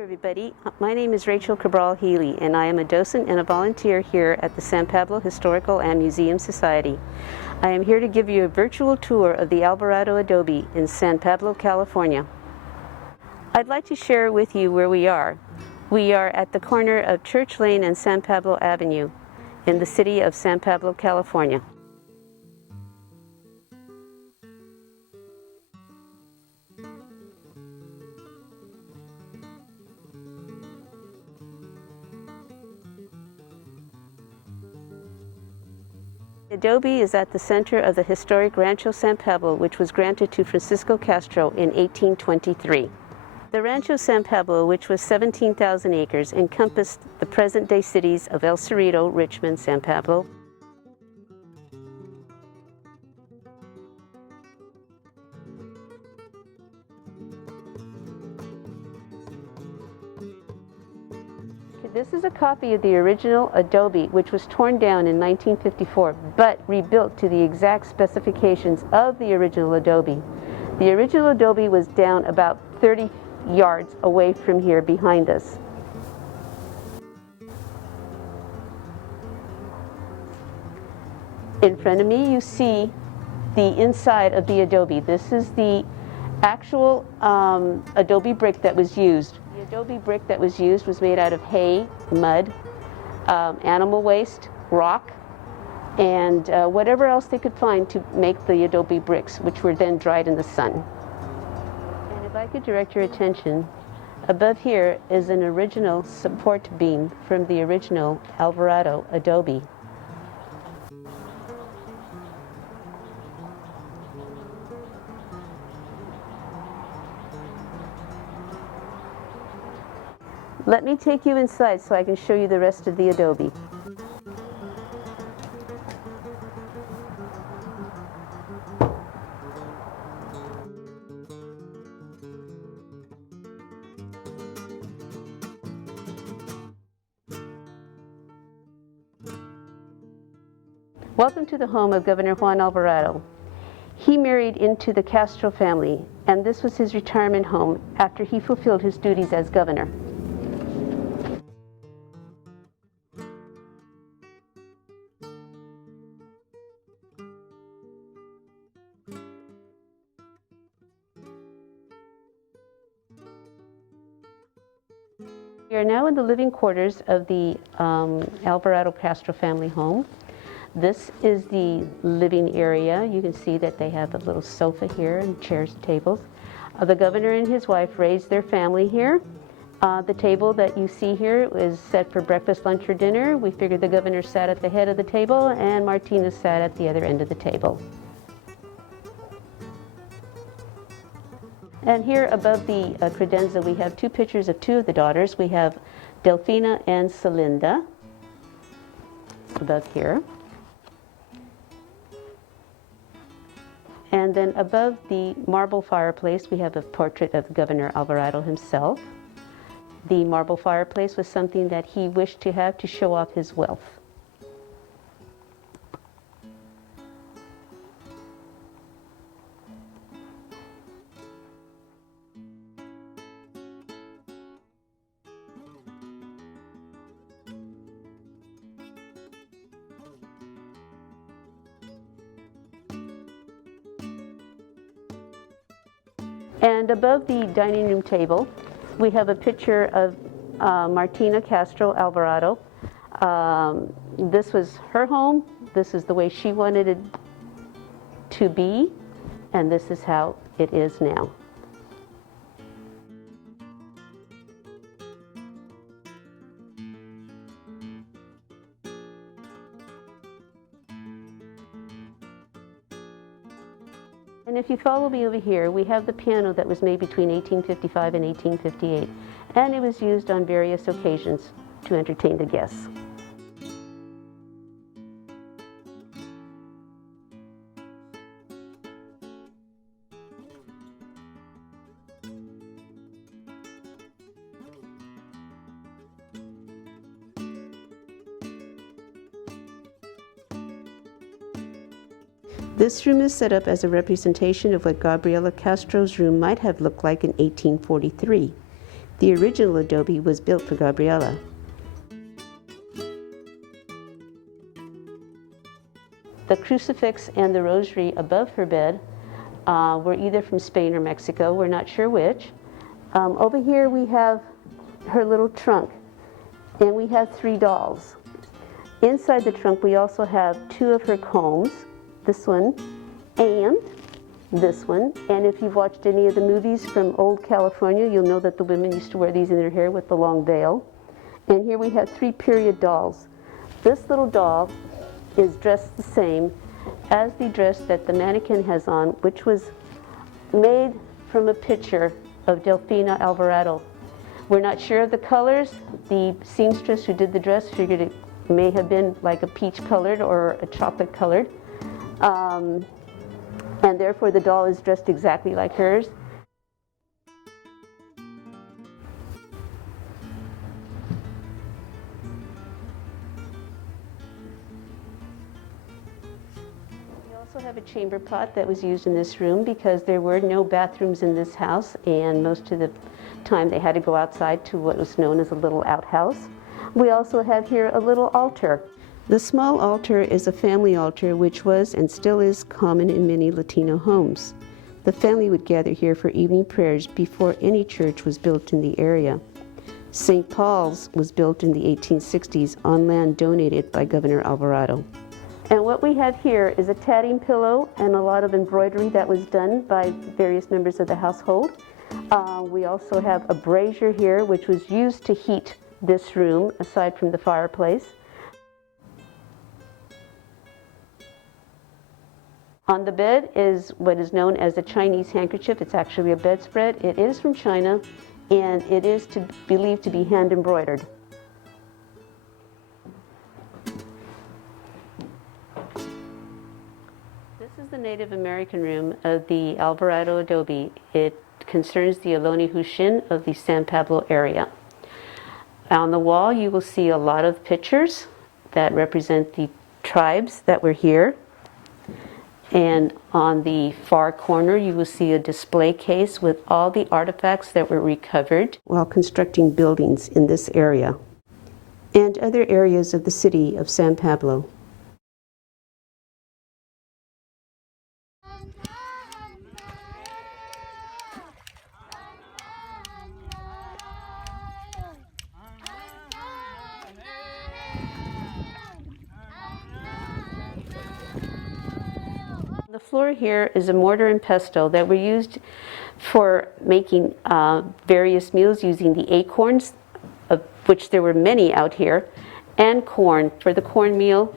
Everybody, my name is Rachel Cabral-Healy and I am a docent and a volunteer here at the San Pablo Historical and Museum Society. I am here to give you a virtual tour of the Alvarado Adobe in San Pablo, California. I'd like to share with you where we are. We are at the corner of Church Lane and San Pablo Avenue in the city of San Pablo, California. Adobe is at the center of the historic Rancho San Pablo, which was granted to Francisco Castro in 1823. The Rancho San Pablo, which was 17,000 acres, encompassed the present-day cities of El Cerrito, Richmond, San Pablo, This is a copy of the original Adobe, which was torn down in 1954, but rebuilt to the exact specifications of the original Adobe. The original Adobe was down about 30 yards away from here behind us. In front of me you see the inside of the Adobe. This is the actual Adobe brick that was used. The Adobe brick that was used was made out of hay, mud, animal waste, rock, and whatever else they could find to make the Adobe bricks, which were then dried in the sun. And if I could direct your attention, above here is an original support beam from the original Alvarado Adobe. Let me take you inside so I can show you the rest of the Adobe. Welcome to the home of Governor Juan Alvarado. He married into the Castro family, and this was his retirement home after he fulfilled his duties as governor. We are now in the living quarters of the Alvarado Castro family home. This is the living area. You can see that they have a little sofa here and chairs and tables. The governor and his wife raised their family here. The table that you see here is set for breakfast, lunch, or dinner. We figured the governor sat at the head of the table and Martina sat at the other end of the table. And here above the credenza we have two pictures of two of the daughters. We have Delfina and Celinda above here. And then above the marble fireplace we have a portrait of Governor Alvarado himself. The marble fireplace was something that he wished to have to show off his wealth. And above the dining room table, we have a picture of Martina Castro Alvarado. This was her home. This is the way she wanted it to be, and this is how it is now. And if you follow me over here, we have the piano that was made between 1855 and 1858, and it was used on various occasions to entertain the guests. This room is set up as a representation of what Gabriela Castro's room might have looked like in 1843. The original adobe was built for Gabriela. The crucifix and the rosary above her bed were either from Spain or Mexico, we're not sure which. Over here we have her little trunk, and we have 3 dolls. Inside the trunk we also have 2 of her combs, this one and this one. And if you've watched any of the movies from old California, you'll know that the women used to wear these in their hair with the long veil. And here we have 3 period dolls. This little doll is dressed the same as the dress that the mannequin has on, which was made from a picture of Delfina Alvarado. We're not sure of the colors. The seamstress who did the dress figured it may have been like a peach colored or a chocolate colored. And therefore the doll is dressed exactly like hers. We also have a chamber pot that was used in this room because there were no bathrooms in this house, and most of the time they had to go outside to what was known as a little outhouse. We also have here a little altar. The small altar is a family altar which was and still is common in many Latino homes. The family would gather here for evening prayers before any church was built in the area. St. Paul's was built in the 1860s on land donated by Governor Alvarado. And what we have here is a tatting pillow and a lot of embroidery that was done by various members of the household. We also have a brazier here which was used to heat this room aside from the fireplace. On the bed is what is known as a Chinese handkerchief. It's actually a bedspread. It is from China, and it is believed to be hand embroidered. This is the Native American room of the Alvarado Adobe. It concerns the Ohlone Hushin of the San Pablo area. On the wall you will see a lot of pictures that represent the tribes that were here. And on the far corner you will see a display case with all the artifacts that were recovered while constructing buildings in this area and other areas of the city of San Pablo. The floor here is a mortar and pestle that were used for making various meals using the acorns, of which there were many out here, and corn for the cornmeal.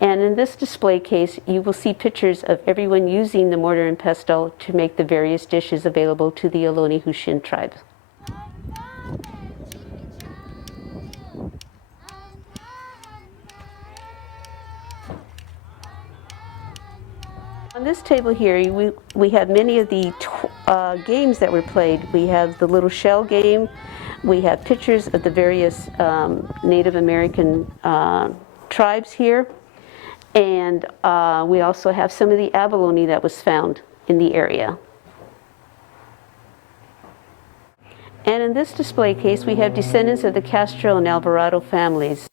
And in this display case, you will see pictures of everyone using the mortar and pestle to make the various dishes available to the Ohlone Hushin tribe. On this table here, we have many of the games that were played. We have the little shell game. We have pictures of the various Native American tribes here. And we also have some of the abalone that was found in the area. And in this display case, we have descendants of the Castro and Alvarado families.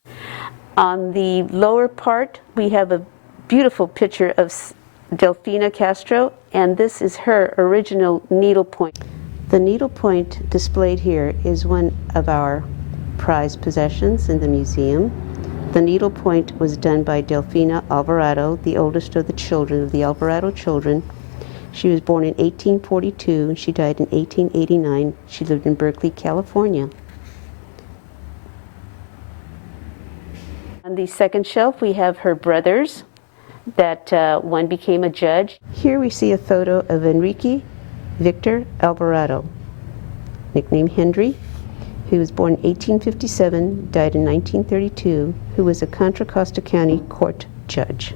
On the lower part, we have a beautiful picture of Delfina Castro, and this is her original needlepoint. The needlepoint displayed here is one of our prized possessions in the museum. The needlepoint was done by Delfina Alvarado, the oldest of the children of the Alvarado children. She was born in 1842 and she died in 1889. She lived in Berkeley, California. On the second shelf we have her brothers, that one became a judge. Here we see a photo of Enrique Victor Alvarado, nicknamed Henry, who was born in 1857, died in 1932, who was a Contra Costa County court judge.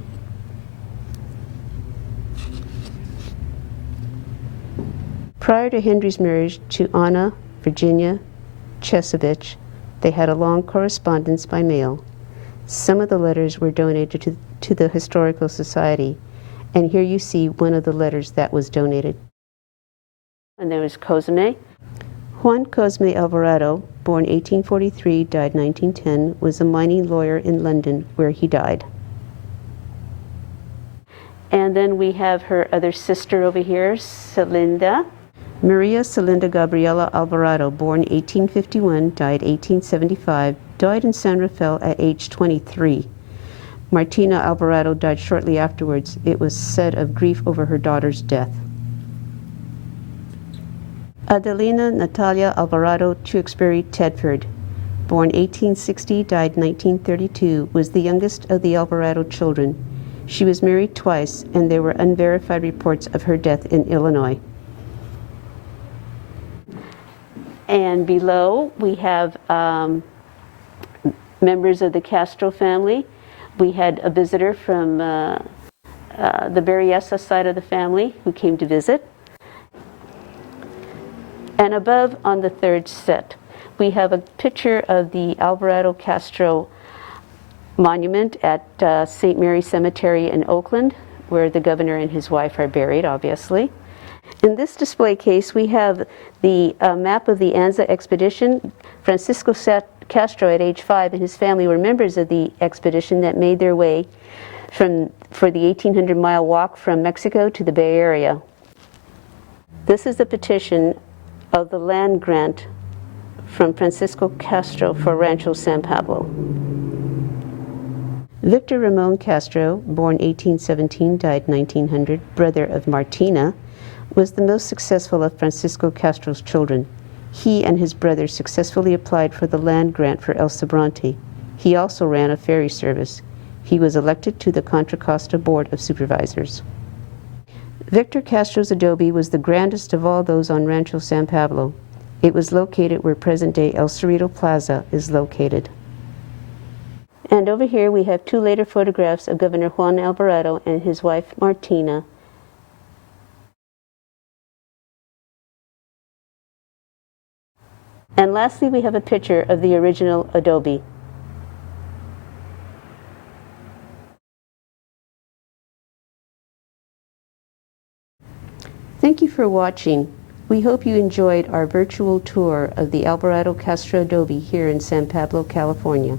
Prior to Henry's marriage to Anna Virginia Chesovich, they had a long correspondence by mail. Some of the letters were donated to the Historical Society, and here you see one of the letters that was donated. And there was Cosime. Juan Cosme Alvarado, born 1843, died 1910, was a mining lawyer in London, where he died. And then we have her other sister over here, Celinda. Maria Celinda Gabriela Alvarado, born 1851, died 1875, died in San Rafael at age 23. Martina Alvarado died shortly afterwards. It was said of grief over her daughter's death. Adelina Natalia Alvarado Tewksbury Tedford, born 1860, died 1932, was the youngest of the Alvarado children. She was married twice, and there were unverified reports of her death in Illinois. And below, we have members of the Castro family. We had a visitor from the Berryessa side of the family who came to visit. And above on the third set, we have a picture of the Alvarado Castro monument at St. Mary Cemetery in Oakland, where the governor and his wife are buried, obviously. In this display case, we have the map of the Anza expedition. Francisco Castro, at age 5, and his family were members of the expedition that made their way for the 1,800-mile walk from Mexico to the Bay Area. This is the petition of the land grant from Francisco Castro for Rancho San Pablo. Victor Ramon Castro, born 1817, died 1900, brother of Martina, was the most successful of Francisco Castro's children. He and his brother successfully applied for the land grant for El Sobrante. He also ran a ferry service. He was elected to the Contra Costa Board of Supervisors. Victor Castro's adobe was the grandest of all those on Rancho San Pablo. It was located where present-day El Cerrito Plaza is located. And over here we have 2 later photographs of Governor Juan Alvarado and his wife Martina. And lastly, we have a picture of the original adobe. Thank you for watching. We hope you enjoyed our virtual tour of the Alvarado Castro adobe here in San Pablo, California.